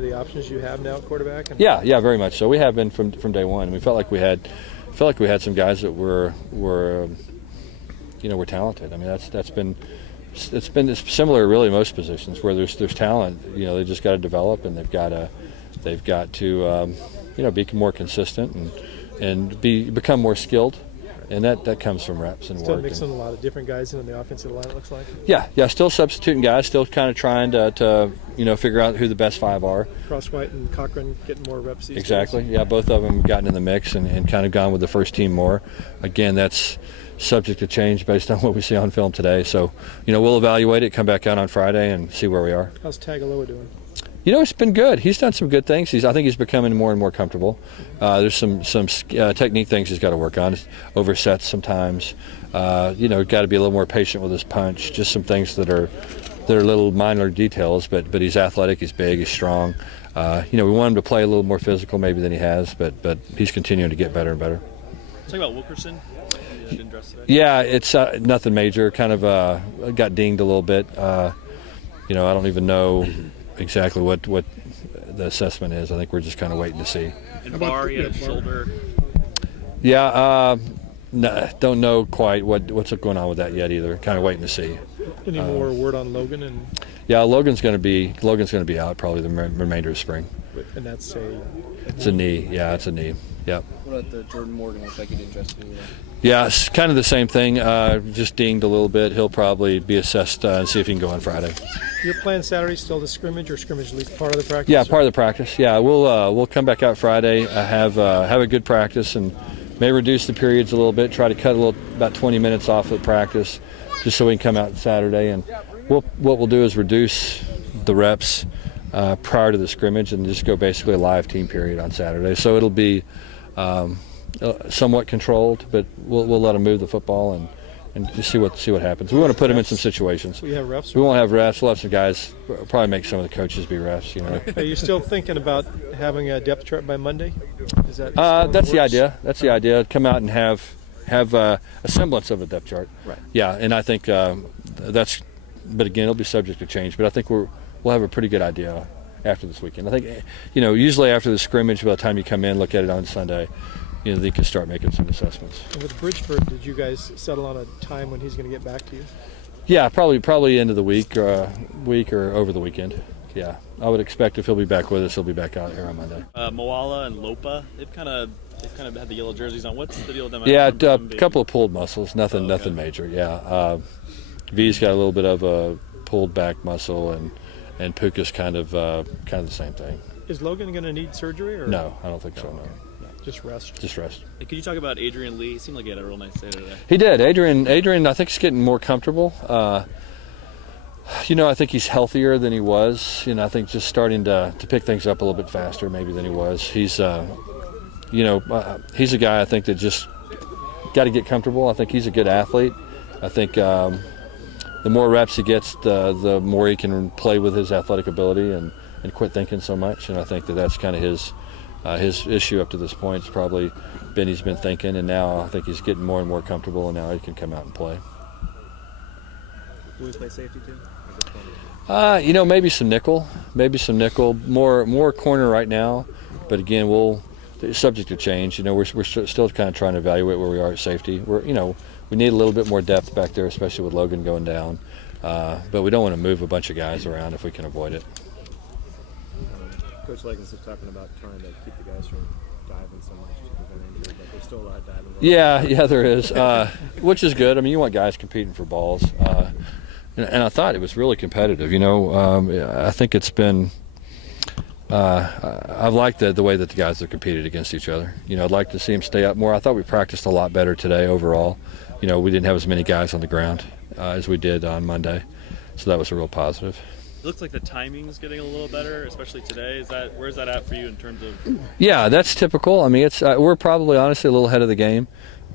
The options you have now at quarterback? Yeah, very much so. We have been from day one. We felt like we had some guys that were talented. I mean, it's been similar really most positions where there's talent. They just got to develop, and they've got to be more consistent and become more skilled. And that comes from reps and still work. Still mixing a lot of different guys in the offensive line, it looks like. Yeah, still substituting guys, still kind of trying to figure out who the best five are. Crosswhite and Cochran getting more reps these Exactly. days. Yeah, both of them gotten in the mix and kind of gone with the first team more. Again, that's subject to change based on what we see on film today. So, we'll evaluate it, come back out on Friday and see where we are. How's Tagaloa doing? It's been good. He's done some good things. I think he's becoming more and more comfortable. There's some technique things he's got to work on. Oversets sometimes. Got to be a little more patient with his punch. Just some things that are little minor details. But he's athletic. He's big. He's strong. We want him to play a little more physical maybe than he has. But he's continuing to get better and better. Talk about Wilkerson. Didn't dress today. Yeah, it's nothing major. Kind of got dinged a little bit. I don't even know exactly what the assessment is. I think we're just kind of waiting to see. And Barr, he had a shoulder. Yeah, don't know quite what's going on with that yet either. Kind of waiting to see. Any more word on Logan? Yeah, Logan's going to be out probably the remainder of spring. And that's it's a knee. Yeah, it's a knee. Yep. What about the Jordan Morgan? Looks like he didn't dress too well. Yeah, it's kind of the same thing. Just dinged a little bit. He'll probably be assessed and see if he can go on Friday. Your plan Saturday still the scrimmage, or scrimmage at least part of the practice? Yeah, part of the practice. Yeah, we'll come back out Friday, have a good practice, and may reduce the periods a little bit. Try to cut about 20 minutes off of practice, just so we can come out Saturday. And what we'll do is reduce the reps prior to the scrimmage and just go basically a live team period on Saturday. So it'll be somewhat controlled, but we'll let them move the football and just see what happens. We want to put them in some situations. We have refs. We won't have refs. We'll have some guys. We'll probably make some of the coaches be refs. Are you still thinking about having a depth chart by Monday? Is that that's the idea. That's the idea. Come out and have a semblance of a depth chart. Right. Yeah, and I think that's. But again, it'll be subject to change. But I think we'll have a pretty good idea after this weekend. I think usually after the scrimmage, by the time you come in, look at it on Sunday, they can start making some assessments. And with Bridgeford, did you guys settle on a time when he's going to get back to you? Yeah, probably end of the week or over the weekend. Yeah, I would expect if he'll be back with us, he'll be back out here on Monday. Moala and Lopa, they've kind of had the yellow jerseys on. What's the deal with them? Yeah, a couple of pulled muscles, nothing major. Yeah, V's got a little bit of a pulled back muscle, and Puka's kind of the same thing. Is Logan going to need surgery? Or? No, I don't think so. No. Just rest. Hey, can you talk about Adrian Lee? It seemed like he had a real nice day today. He did. Adrian, I think he's getting more comfortable. I think he's healthier than he was. I think just starting to pick things up a little bit faster maybe than he was. He's he's a guy I think that just got to get comfortable. I think he's a good athlete. I think the more reps he gets, the more he can play with his athletic ability and quit thinking so much. And I think that's kind of his issue up to this point. It's probably he's been thinking, and now I think he's getting more and more comfortable, and now he can come out and play. Will he play safety too? Maybe some nickel, more corner right now, but again, subject to change. We're still kind of trying to evaluate where we are at safety. We need a little bit more depth back there, especially with Logan going down, but we don't want to move a bunch of guys around if we can avoid it. Coach Leggins is talking about trying to keep the guys from diving so much to prevent injury, but there's still a lot of diving. Yeah, there is, which is good. I mean, you want guys competing for balls, and I thought it was really competitive. I think it's been. I've liked the way that the guys have competed against each other. I'd like to see them stay up more. I thought we practiced a lot better today overall. We didn't have as many guys on the ground as we did on Monday, so that was a real positive. It looks like the timing's getting a little better, especially today. Where's that at for you in terms of? Yeah, that's typical. I mean, it's we're probably honestly a little ahead of the game,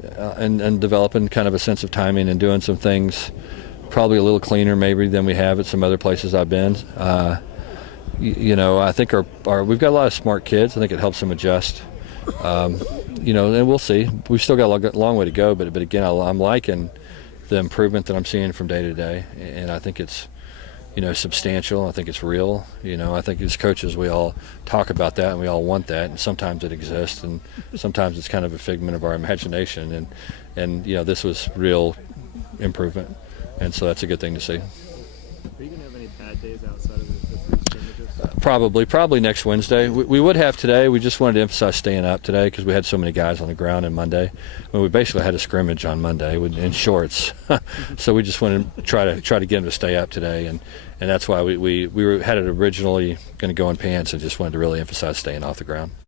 and developing kind of a sense of timing and doing some things probably a little cleaner maybe than we have at some other places I've been. I think we've got a lot of smart kids. I think it helps them adjust. And we'll see. We've still got a long way to go, but again, I'm liking the improvement that I'm seeing from day to day, and I think it's substantial. I think it's real. I think as coaches we all talk about that and we all want that, and sometimes it exists and sometimes it's kind of a figment of our imagination, and this was real improvement, and so that's a good thing to see. Are you going to have any bad days outside of the three scrimmages? Probably next Wednesday. We would have today. We just wanted to emphasize staying up today because we had so many guys on the ground on Monday. We basically had a scrimmage on Monday in shorts, so we just wanted to try to get them to stay up today, and that's why we had it originally going to go in pants and just wanted to really emphasize staying off the ground.